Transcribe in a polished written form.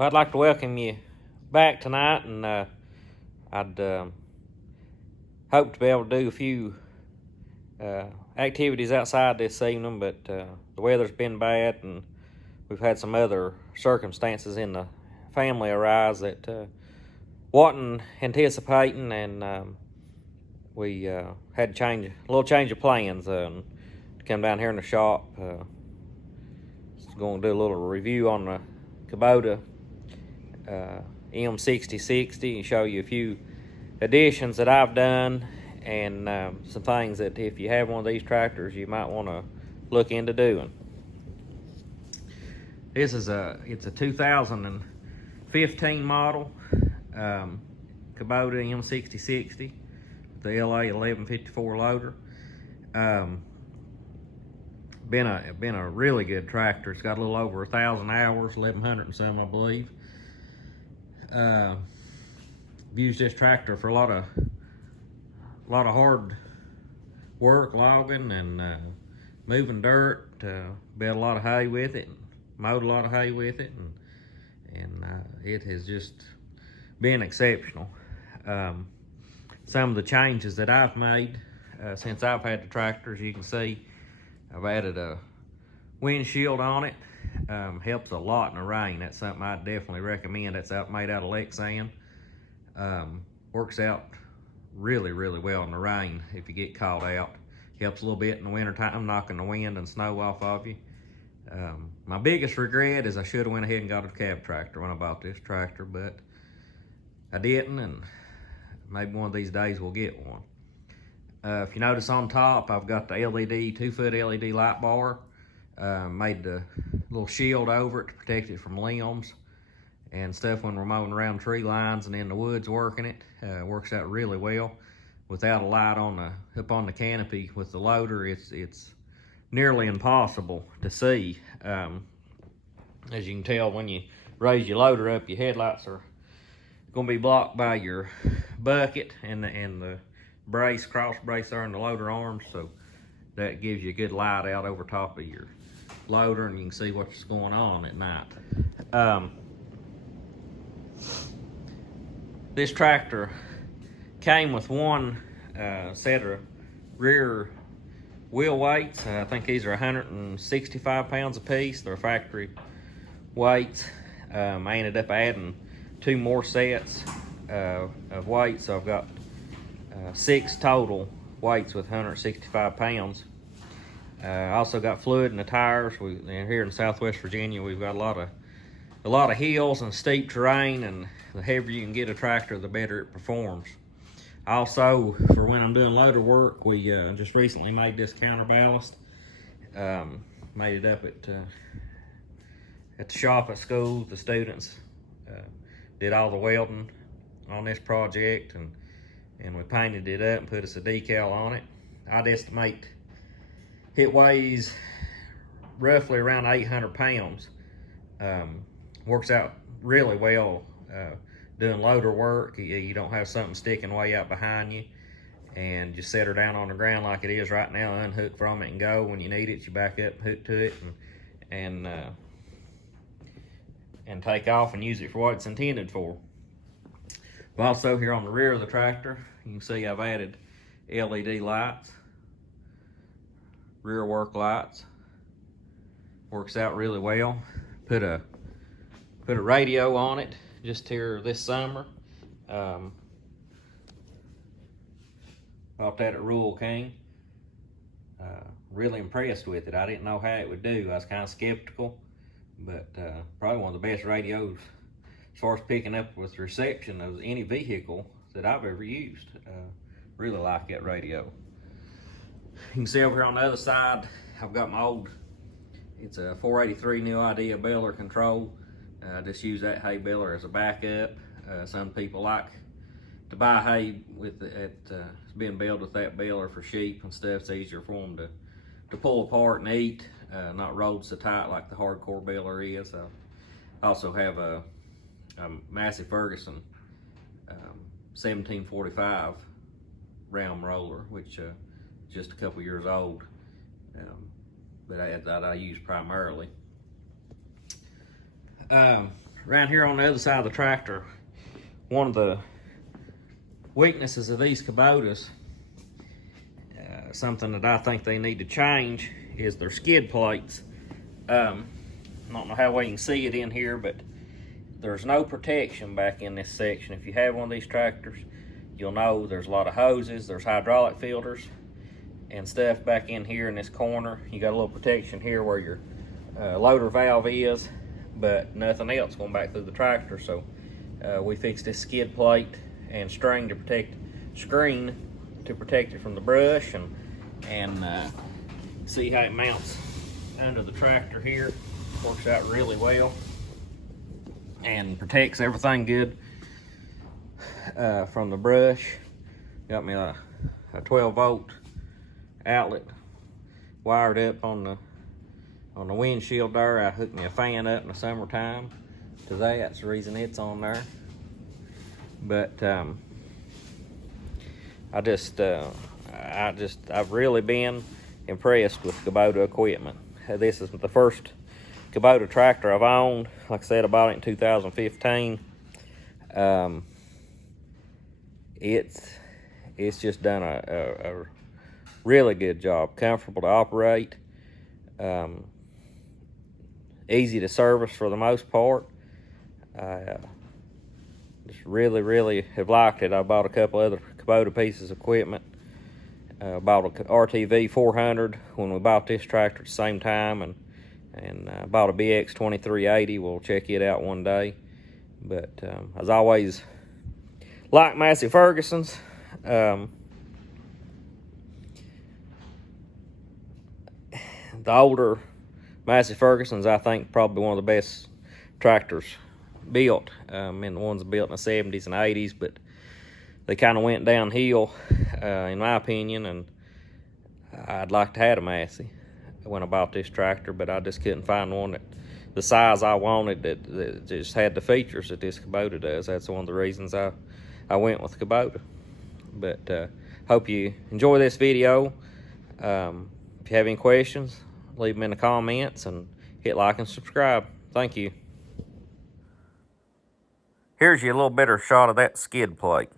Well, I'd like to welcome you back tonight, and I'd hope to be able to do a few activities outside this evening, but the weather's been bad, and we've had some other circumstances in the family arise that wasn't anticipating, and we had to a little change of plans to come down here in the shop. Going to do a little review on the Kubota M6060 and show you a few additions that I've done, and some things that if you have one of these tractors you might want to look into doing. This is it's a 2015 model Kubota M6060, the LA 1154 loader. Been a really good tractor. It's got a little over 1,000 hours, 1,100 and some, I believe. I've used this tractor for a lot of hard work, logging and moving dirt. Baled a lot of hay with it, and mowed a lot of hay with it, and it has just been exceptional. Some of the changes that I've made since I've had the tractor, as you can see, I've added a windshield on it. Helps a lot in the rain. That's something I definitely recommend. That's made out of Lexan. Works out really well in the rain if you get caught out. Helps a little bit in the winter time, knocking the wind and snow off of you. My biggest regret is I should have went ahead and got a cab tractor when I bought this tractor, but I didn't, and maybe one of these days we'll get one. If you notice on top, I've got the LED, 2-foot LED light bar. Made the little shield over it to protect it from limbs and stuff when we're mowing around tree lines and in the woods working it. Works out really well. Without a light up on the canopy with the loader, it's nearly impossible to see. As you can tell, when you raise your loader up, your headlights are going to be blocked by your bucket and the cross brace there in the loader arms, so that gives you a good light out over top of your loader, and you can see what's going on at night. This tractor came with one set of rear wheel weights. I think these are 165 pounds a piece. They're factory weights. I ended up adding 2 more sets of weights, so I've got 6 total weights with 165 pounds. Also got fluid in the tires. Here in Southwest Virginia, we've got a lot of hills and steep terrain, and the heavier you can get a tractor, the better it performs. Also, for when I'm doing loader work, we just recently made this counterballast. Made it up at the shop at school. The students did all the welding on this project, and we painted it up and put us a decal on it. I'd estimate it weighs roughly around 800 pounds. Works out really well doing loader work. You don't have something sticking way out behind you, and just set her down on the ground like it is right now, unhook from it and go. When you need it, you back up, hook to it, and take off and use it for what it's intended for. Also, here on the rear of the tractor, you can see I've added LED lights, rear work lights. Works out really well. Put a radio on it just here this summer. Bought that at Rural King. Really impressed with it. I didn't know how it would do. I was kind of skeptical, but probably one of the best radios as far as picking up with reception of any vehicle that I've ever used. Really like that radio. You can see over here on the other side, I've got my it's a 483 New Idea baler control. Just use that hay baler as a backup. Some people like to buy hay with it's being baled with that baler for sheep and stuff. It's easier for them to pull apart and eat, not rolled so tight like the hardcore baler is. I also have a Massey Ferguson 1745 round roller, which is just a couple years old, that I use primarily. Around here on the other side of the tractor, one of the weaknesses of these Kubotas, something that I think they need to change, is their skid plates. I don't know how well you can see it in here, but there's no protection back in this section. If you have one of these tractors, you'll know there's a lot of hoses, there's hydraulic filters and stuff back in here in this corner. You got a little protection here where your loader valve is, but nothing else going back through the tractor. So we fixed this skid plate and screen to protect it from the brush, and see how it mounts under the tractor here. Works out really well and protects everything good from the brush. Got me a 12-volt outlet wired up on the windshield there. I hooked me a fan up in the summertime to that. That's the reason it's on there. But I've really been impressed with Kubota equipment. This is the first Kubota tractor I've owned. Like I said, I bought it in 2015. It's just done a really good job. Comfortable to operate, easy to service for the most part. Just really have liked it. I bought a couple other Kubota pieces of equipment. Bought a RTV 400 when we bought this tractor at the same time, and bought a BX 2380. We'll check it out one day. But as always, like Massey Ferguson's. The older Massey Ferguson's, I think, probably one of the best tractors built. And the ones built in the 70s and 80s, but they kind of went downhill, in my opinion, and I'd like to have a Massey when I bought this tractor, but I just couldn't find one that the size I wanted that just had the features that this Kubota does. That's one of the reasons I went with Kubota. But hope you enjoy this video. If you have any questions, leave them in the comments and hit like and subscribe. Thank you. Here's you a little better shot of that skid plate.